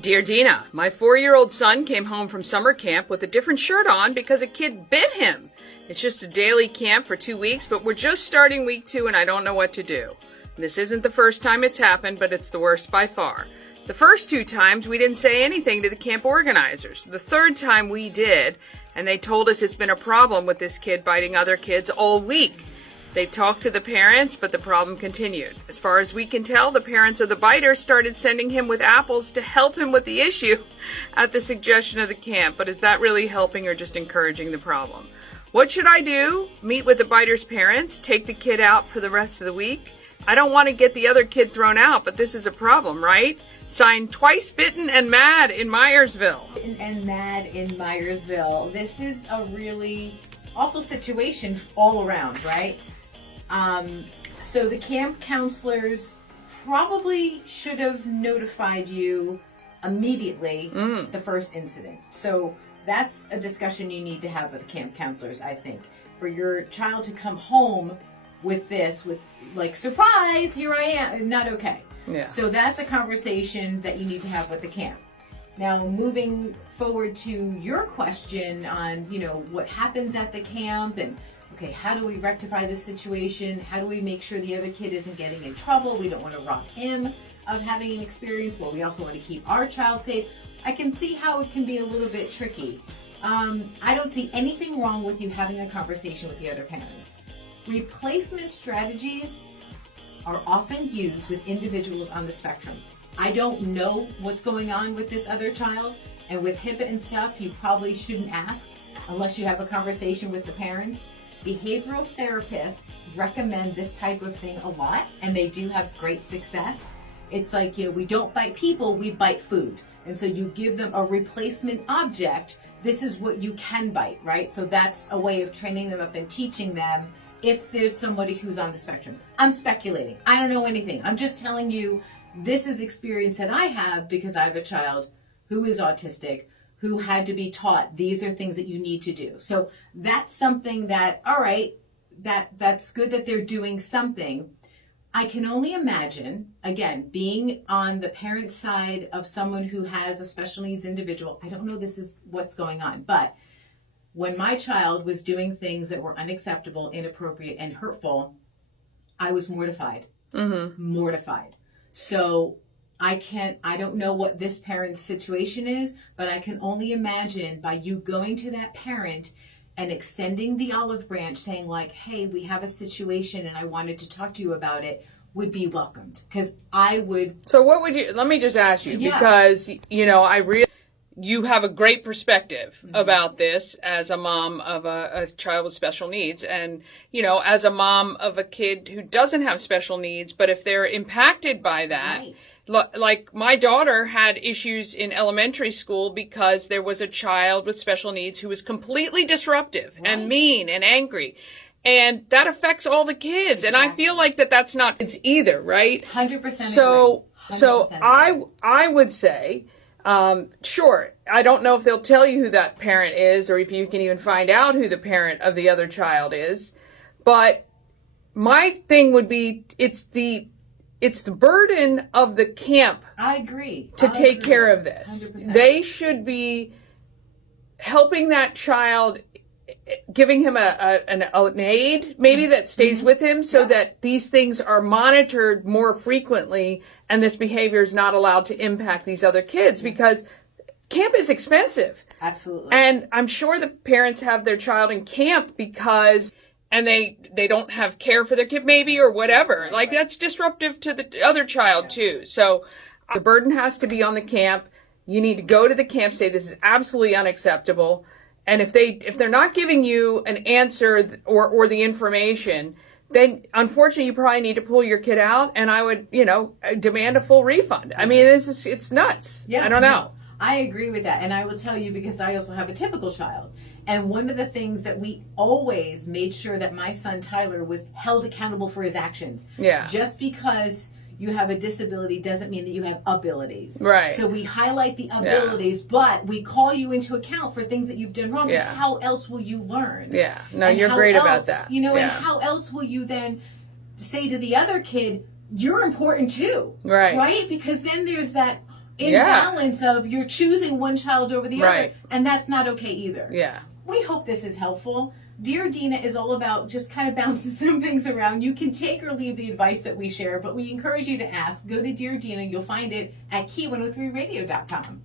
Dear Dina, my 4-year-old son came home from summer camp with a different shirt on because a kid bit him. It's just a daily camp for 2 weeks, but we're just starting week 2 and I don't know what to do. This isn't the first time it's happened, but it's the worst by far. The first 2 times we didn't say anything to the camp organizers. The third time we did, and they told us it's been a problem with this kid biting other kids all week. They talked to the parents, but the problem continued. As far as we can tell, the parents of the biter started sending him with apples to help him with the issue at the suggestion of the camp. But is that really helping or just encouraging the problem? What should I do? Meet with the biter's parents? Take the kid out for the rest of the week? I don't want to get the other kid thrown out, but this is a problem, right? Signed, twice bitten and mad in Myersville. Bitten and mad in Myersville. This is a really awful situation all around, right? So the camp counselors probably should have notified you immediately the first incident. So that's a discussion you need to have with the camp counselors, I think. For your child to come home with this, with like, surprise, here I am, not okay. Yeah. So that's a conversation that you need to have with the camp. Now, moving forward to your question on, what happens at the camp and, okay, how do we rectify this situation? How do we make sure the other kid isn't getting in trouble? We don't want to rob him of having an experience. Well, we also want to keep our child safe. I can see how it can be a little bit tricky. I don't see anything wrong with you having a conversation with the other parents. Replacement strategies are often used with individuals on the spectrum. I don't know what's going on with this other child, and with HIPAA and stuff, you probably shouldn't ask unless you have a conversation with the parents. Behavioral therapists recommend this type of thing a lot, and they do have great success. It's like, we don't bite people, we bite food. And so you give them a replacement object. This is what you can bite, right? So that's a way of training them up and teaching them if there's somebody who's on the spectrum. I'm speculating. I don't know anything. I'm just telling you this is experience that I have because I have a child who is autistic, who had to be taught these are things that you need to do. So that's something that, all right, that's good that they're doing something. I can only imagine, again, being on the parent side of someone who has a special needs individual. I don't know this is what's going on, but when my child was doing things that were unacceptable, inappropriate, and hurtful, I was mortified. Mortified. So I don't know what this parent's situation is, but I can only imagine by you going to that parent and extending the olive branch saying like, hey, we have a situation and I wanted to talk to you about it, would be welcomed. Because I would. So what would you, let me just ask you, because, you have a great perspective about this as a mom of a child with special needs and, as a mom of a kid who doesn't have special needs, but if they're impacted by that, like my daughter had issues in elementary school because there was a child with special needs who was completely disruptive and mean and angry. And that affects all the kids. Exactly. And I feel like that's not kids either, right? 100% So I would say, sure, I don't know if they'll tell you who that parent is or if you can even find out who the parent of the other child is. But my thing would be, it's the burden of the camp. I agree. To take care of this. 100%. They should be helping that child, giving him an aid maybe that stays with him so that these things are monitored more frequently and this behavior is not allowed to impact these other kids because camp is expensive. Absolutely. And I'm sure the parents have their child in camp because they don't have care for their kid maybe or whatever. That's disruptive to the other child too. So the burden has to be on the camp. You need to go to the camp, say this is absolutely unacceptable. And if they're not giving you an answer or the information, then unfortunately you probably need to pull your kid out. And I would, demand a full refund. I mean, it's nuts. Yeah, I don't know. I agree with that. And I will tell you because I also have a typical child. And one of the things that we always made sure that my son Tyler was held accountable for his actions. Yeah. Just because you have a disability doesn't mean that you have abilities. Right. So we highlight the abilities, but we call you into account for things that you've done wrong. Because how else will you learn? Yeah. No, you're great about that. And how else will you then say to the other kid, you're important too. Right. Right? Because then there's that imbalance of you're choosing one child over the Right. other, and that's not okay either. Yeah. We hope this is helpful. Dear Dina is all about just kind of bouncing some things around. You can take or leave the advice that we share, but we encourage you to ask. Go to Dear Dina. You'll find it at key103radio.com.